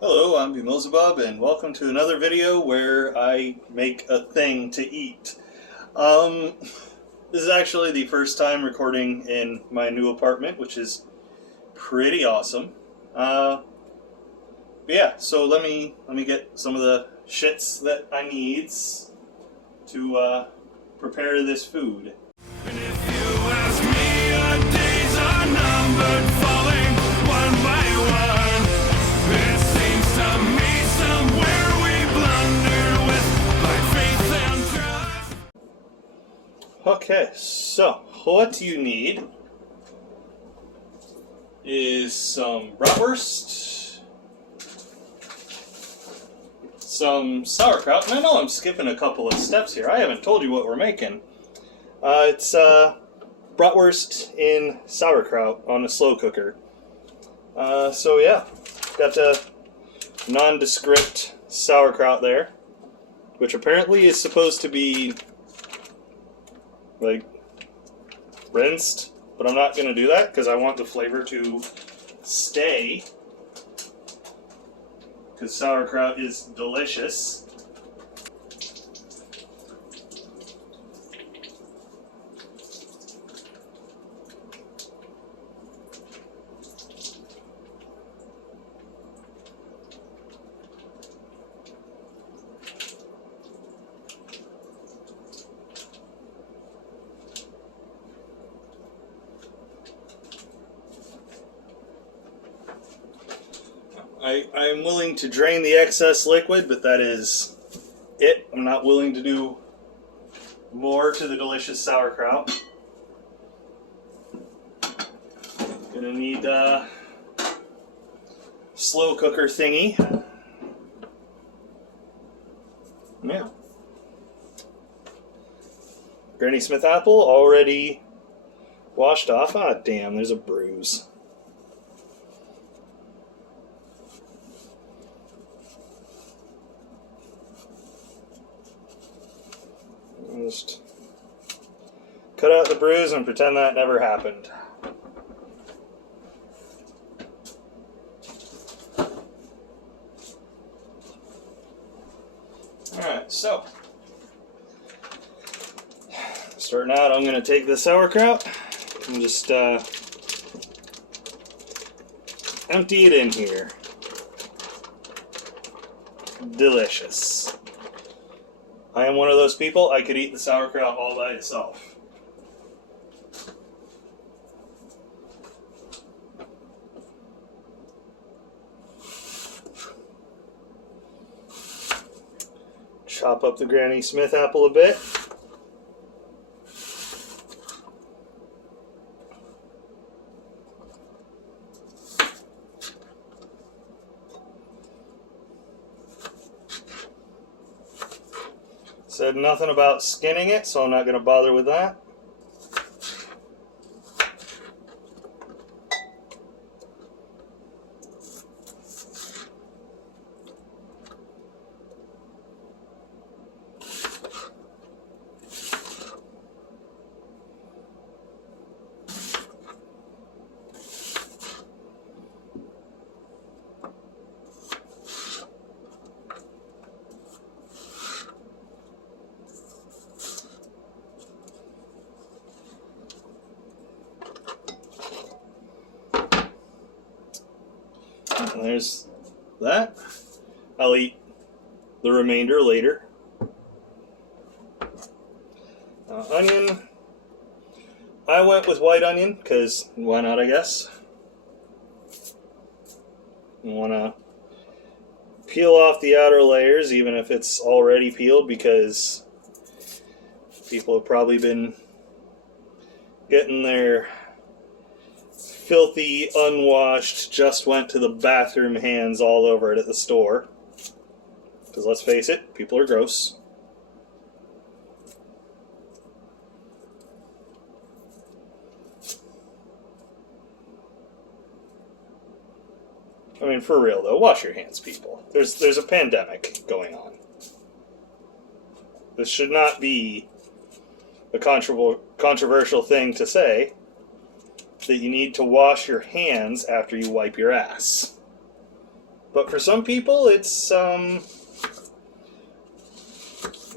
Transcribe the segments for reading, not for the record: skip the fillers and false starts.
Hello, I'm BMillzebub, and welcome to another video where I make a thing to eat. This is actually the first time recording in my new apartment, which is pretty awesome. But yeah, so let me get some of the shits that I needs to prepare this food. And if you ask me, our days are numbered, falling one by one. It seems to me somewhere we blunder with my faith and trust. Okay, so what you need is some bratwurst, some sauerkraut, and I know I'm skipping a couple of steps here. I haven't told you what we're making. It's bratwurst in sauerkraut on a slow cooker. So yeah, got a nondescript sauerkraut there, which apparently is supposed to be like rinsed, but I'm not going to do that because I want the flavor to stay, because sauerkraut is delicious. I'm willing to drain the excess liquid, but that is it. I'm not willing to do more to the delicious sauerkraut. Gonna need a slow cooker thingy. Yeah. Granny Smith apple already washed off. Ah, damn, there's a bruise. Just cut out the bruise and pretend that never happened. Alright, so starting out, I'm going to take the sauerkraut and just empty it in here. Delicious. I am one of those people, I could eat the sauerkraut all by itself. Chop up the Granny Smith apple a bit. Said nothing about skinning it, so I'm not going to bother with that. And there's that. I'll eat the remainder later. Onion. I went with white onion because why not, I guess. You want to peel off the outer layers even if it's already peeled, because people have probably been getting their filthy, unwashed, just went to the bathroom hands all over it at the store. Because let's face it, people are gross. I mean, for real though, wash your hands, people. There's a pandemic going on. This should not be a controversial thing to say, that you need to wash your hands after you wipe your ass. But for some people, it's, I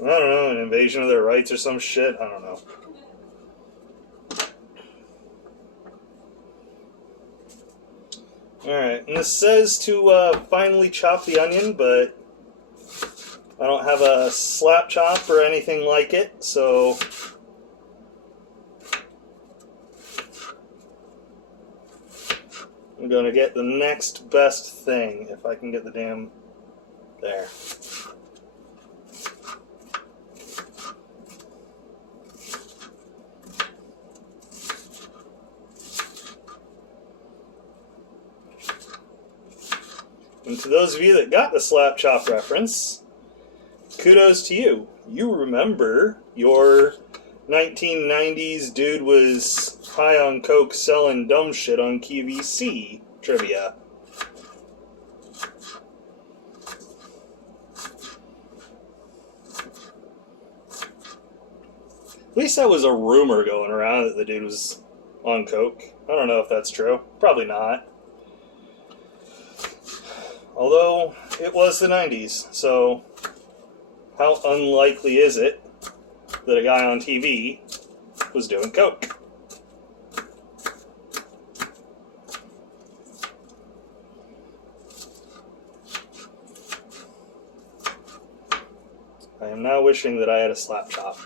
don't know, an invasion of their rights or some shit. I don't know. Alright, and this says to finely chop the onion, but I don't have a slap chop or anything like it, so I'm going to get the next best thing, if I can get the damn... there. And to those of you that got the slap chop reference, kudos to you. You remember your 1990s dude was high on coke selling dumb shit on QVC trivia. At least that was a rumor going around that the dude was on coke. I don't know if that's true. Probably not. Although, it was the 90s, so how unlikely is it that a guy on TV was doing coke? I am now wishing that I had a slap chop.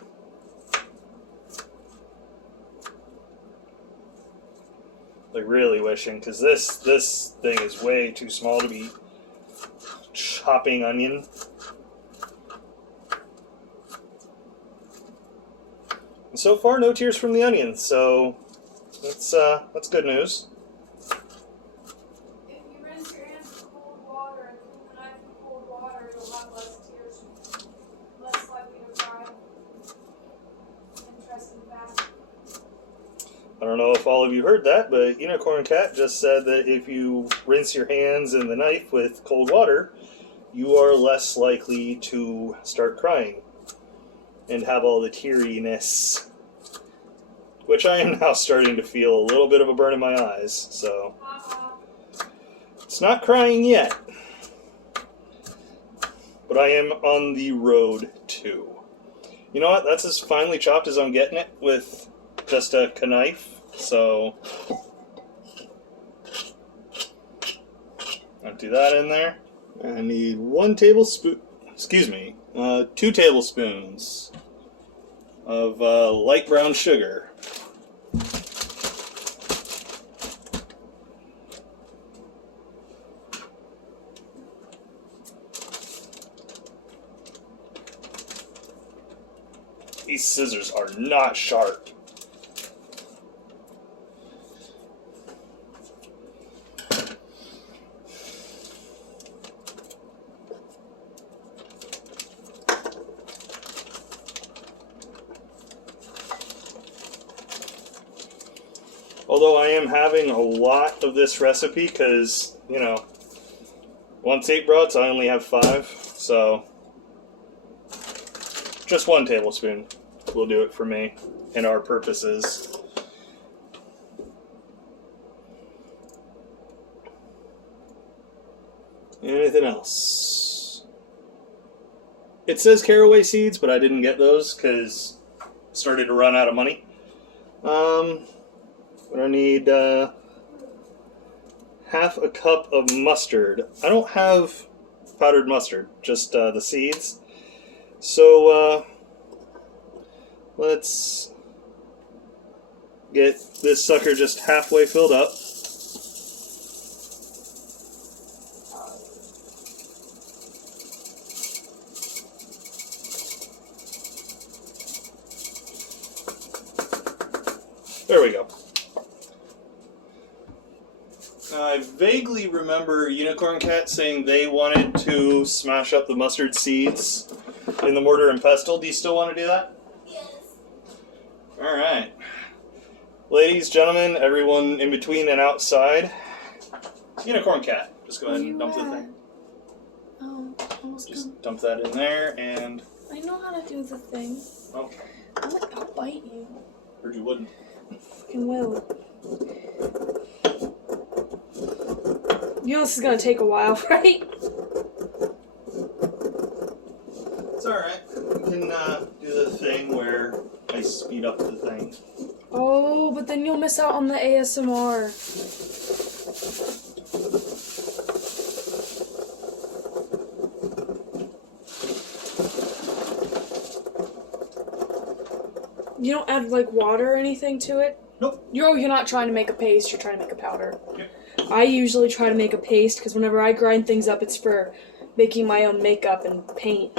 Like, really wishing, because this thing is way too small to be chopping onion. And so far, no tears from the onion, so that's good news. If you rinse your hands with cold water and clean the knife with cold water, you'll have less tears, less likely to cry. Interesting fact. I don't know if all of you heard that, but Unicorn Cat just said that if you rinse your hands and the knife with cold water, you are less likely to start crying and have all the teariness, which I am now starting to feel a little bit of a burn in my eyes, so it's not crying yet, but I am on the road to. You know what, that's as finely chopped as I'm getting it with just a knife, so I'll do that in there. I need 2 tablespoons of light brown sugar. These scissors are not sharp. Although I am having a lot of this recipe because, you know, once 8 brats, I only have 5, so just 1 tablespoon will do it for me and our purposes. Anything else? It says caraway seeds, but I didn't get those because I started to run out of money. But I need half a cup of mustard. I don't have powdered mustard, just the seeds. So let's get this sucker just halfway filled up. There we go. I vaguely remember Unicorn Cat saying they wanted to smash up the mustard seeds in the mortar and pestle. Do you still want to do that? Yes. Alright. Ladies, gentlemen, everyone in between and outside. Unicorn Cat. Just go ahead and dump the thing. Oh, almost Just done. dump that in there and... I know how to do the thing. Okay. I'll bite you. Heard you wouldn't. I fucking will. You know this is gonna take a while, right? It's alright. We can do the thing where I speed up the thing. Oh, but then you'll miss out on the ASMR. You don't add like water or anything to it? Nope. You're not trying to make a paste, you're trying to make a powder. Yep. I usually try to make a paste because whenever I grind things up, it's for making my own makeup and paint.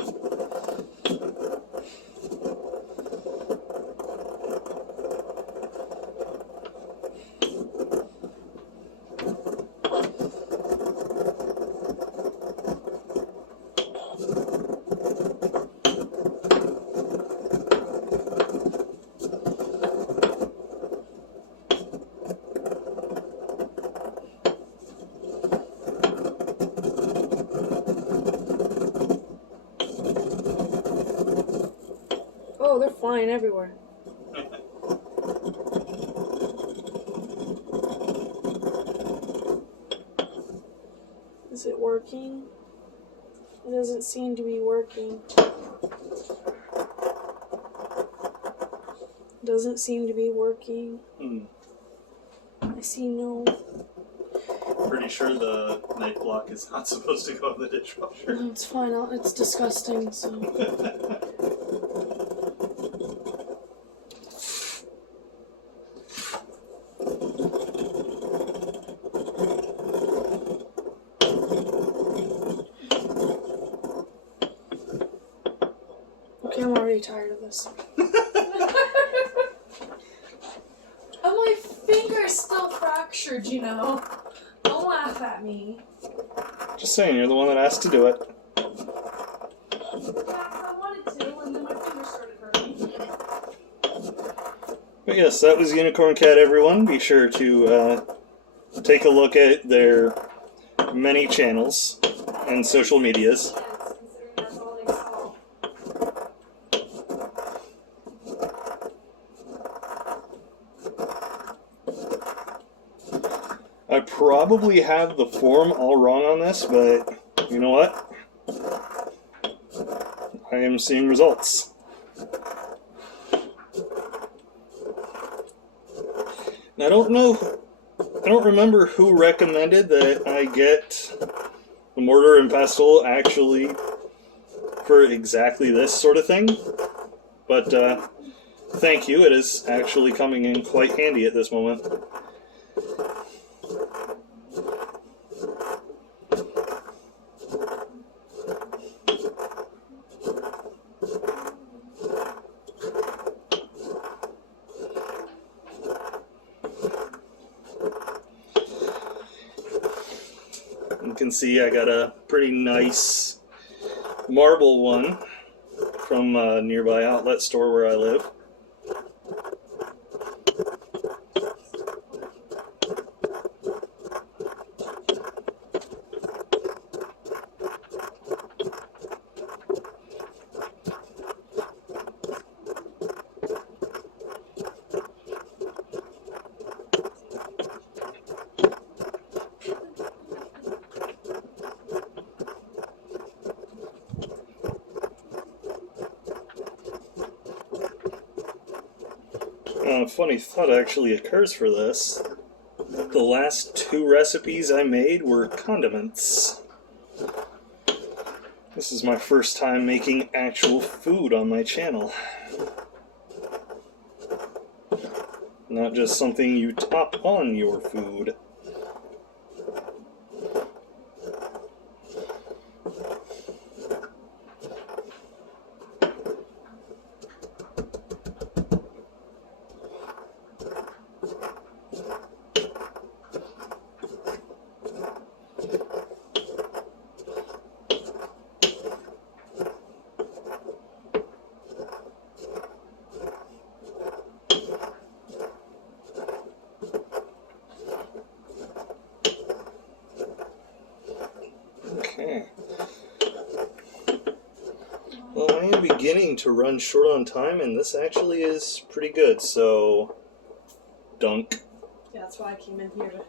Oh, they're flying everywhere. Is it working? It doesn't seem to be working. Doesn't seem to be working. I see no. Pretty sure the night block is not supposed to go in the dishwasher. No, it's fine. It's disgusting. So. Okay, I'm already tired of this. Oh, my finger's still fractured, you know. Don't laugh at me. Just saying, you're the one that asked to do it. Yeah, 'cause I wanted to, and then my finger started hurting. But yes, that was Unicorn Cat, everyone. Be sure to take a look at their many channels and social medias. Yes, considering that's all they saw. I probably have the form all wrong on this, but you know what? I am seeing results. And I don't remember who recommended that I get the mortar and pestle actually for exactly this sort of thing, but thank you, it is actually coming in quite handy at this moment. You can see I got a pretty nice marble one from a nearby outlet store where I live. Funny thought actually occurs for this. The last 2 recipes I made were condiments. This is my first time making actual food on my channel. Not just something you top on your food. Okay. Well, I am beginning to run short on time, and this actually is pretty good, so dunk. Yeah, that's why I came in here to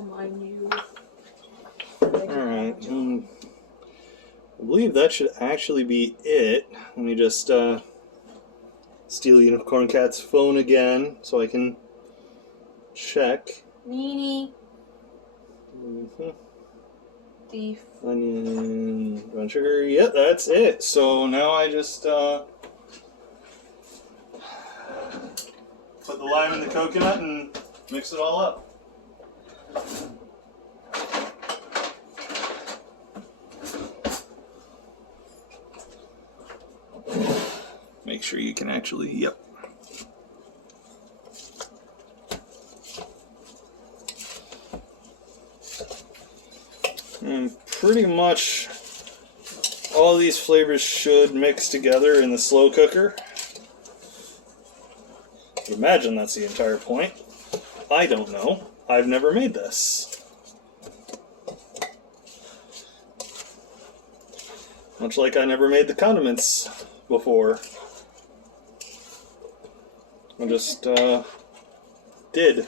remind you. Alright. I believe that should actually be it. Let me just steal Unicorn Cat's phone again so I can check. Meanie. Thief. Onion, brown sugar. Yep, that's it. So now I just put the lime in the coconut and mix it all up. Make sure you can actually, yep. And pretty much all these flavors should mix together in the slow cooker. I imagine that's the entire point. I don't know. I've never made this. Much like I never made the condiments before. I just did.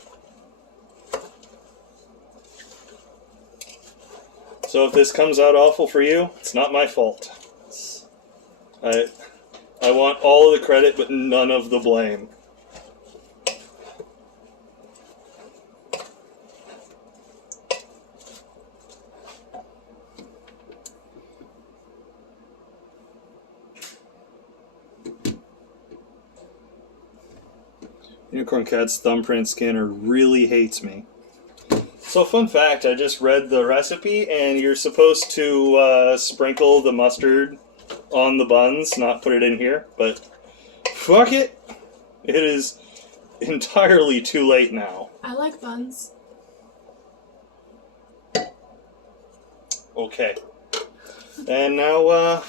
So if this comes out awful for you, it's not my fault. I want all of the credit but none of the blame. Unicorn Cat's thumbprint scanner really hates me. So fun fact, I just read the recipe and you're supposed to sprinkle the mustard on the buns, not put it in here, but fuck it. It is entirely too late now. I like buns. Okay. And now,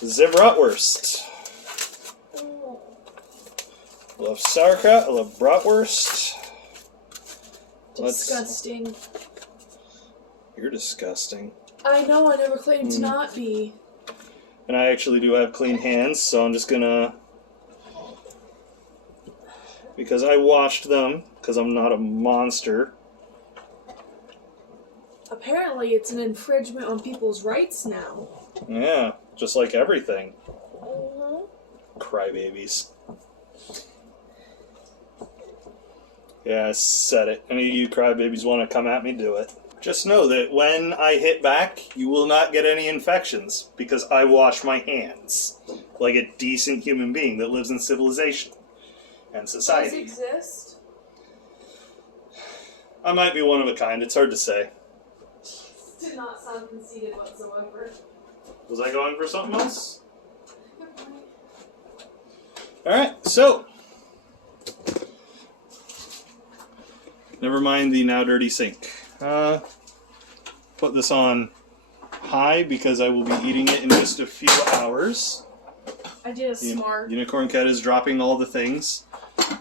the bratwurst. I love sauerkraut, I love bratwurst. Disgusting. You're disgusting. I know, I never claimed to not be. And I actually do have clean hands, so I'm just gonna... Because I washed them, because I'm not a monster. Apparently it's an infringement on people's rights now. Yeah, just like everything. Crybabies. Yeah, I said it. Any of you crybabies want to come at me, do it. Just know that when I hit back, you will not get any infections, because I wash my hands. Like a decent human being that lives in civilization and society. Does exist? I might be one of a kind, it's hard to say. Did not sound conceited whatsoever. Was I going for something else? Alright, so... Never mind the now dirty sink. Put this on high because I will be eating it in just a few hours. I did a smart. Unicorn Cat is dropping all the things.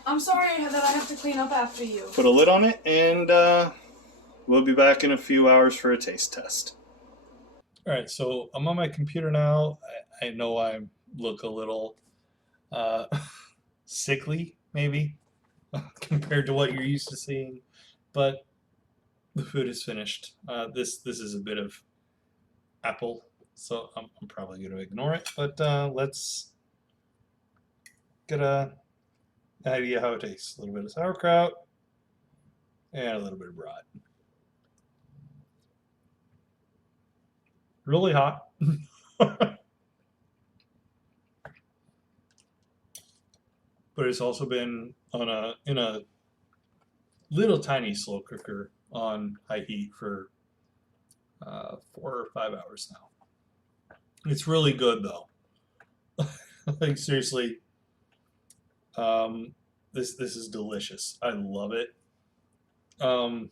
I'm sorry that I have to clean up after you. Put a lid on it, and we'll be back in a few hours for a taste test. Alright, so I'm on my computer now. I know I look a little sickly, maybe, compared to what you're used to seeing. But the food is finished. This is a bit of apple, so I'm probably going to ignore it. But let's get an idea how it tastes. A little bit of sauerkraut and a little bit of brat. Really hot. But it's also been on in a little tiny slow cooker on high heat for 4 or 5 hours now. It's really good though. Like seriously, this is delicious. I love it. I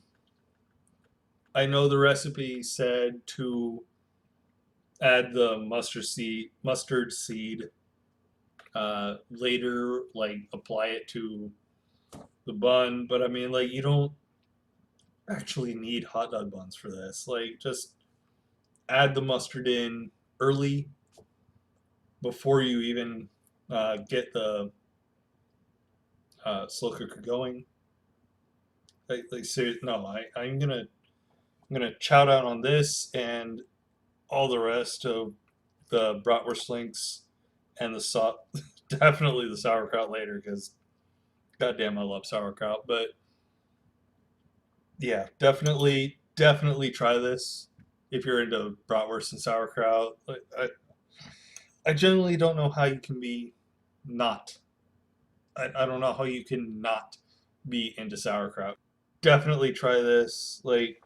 know the recipe said to add the mustard seed later, like apply it to the bun, but I mean, like, you don't actually need hot dog buns for this. Like, just add the mustard in early before you even get the slow cooker going. Like seriously, no, I'm gonna I'm gonna chow down on this and all the rest of the bratwurst links and the definitely the sauerkraut later, because goddamn I love sauerkraut. But yeah, definitely try this if you're into bratwurst and sauerkraut. I generally don't know how you can be not. I don't know how you can not be into sauerkraut. Definitely try this. Like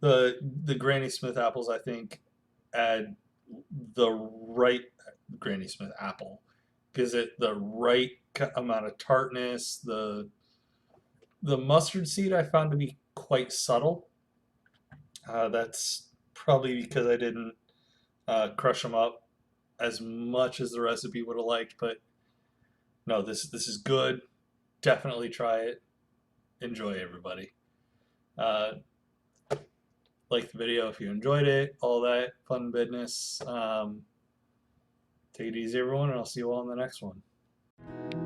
the Granny Smith apples, I think add the right Granny Smith apple gives it the right amount of tartness. The mustard seed I found to be quite subtle. That's probably because I didn't crush them up as much as the recipe would have liked. But no, this is good. Definitely try it. Enjoy, everybody. Uh, like the video if you enjoyed it. All that fun business. Take it easy, everyone, and I'll see you all in the next one.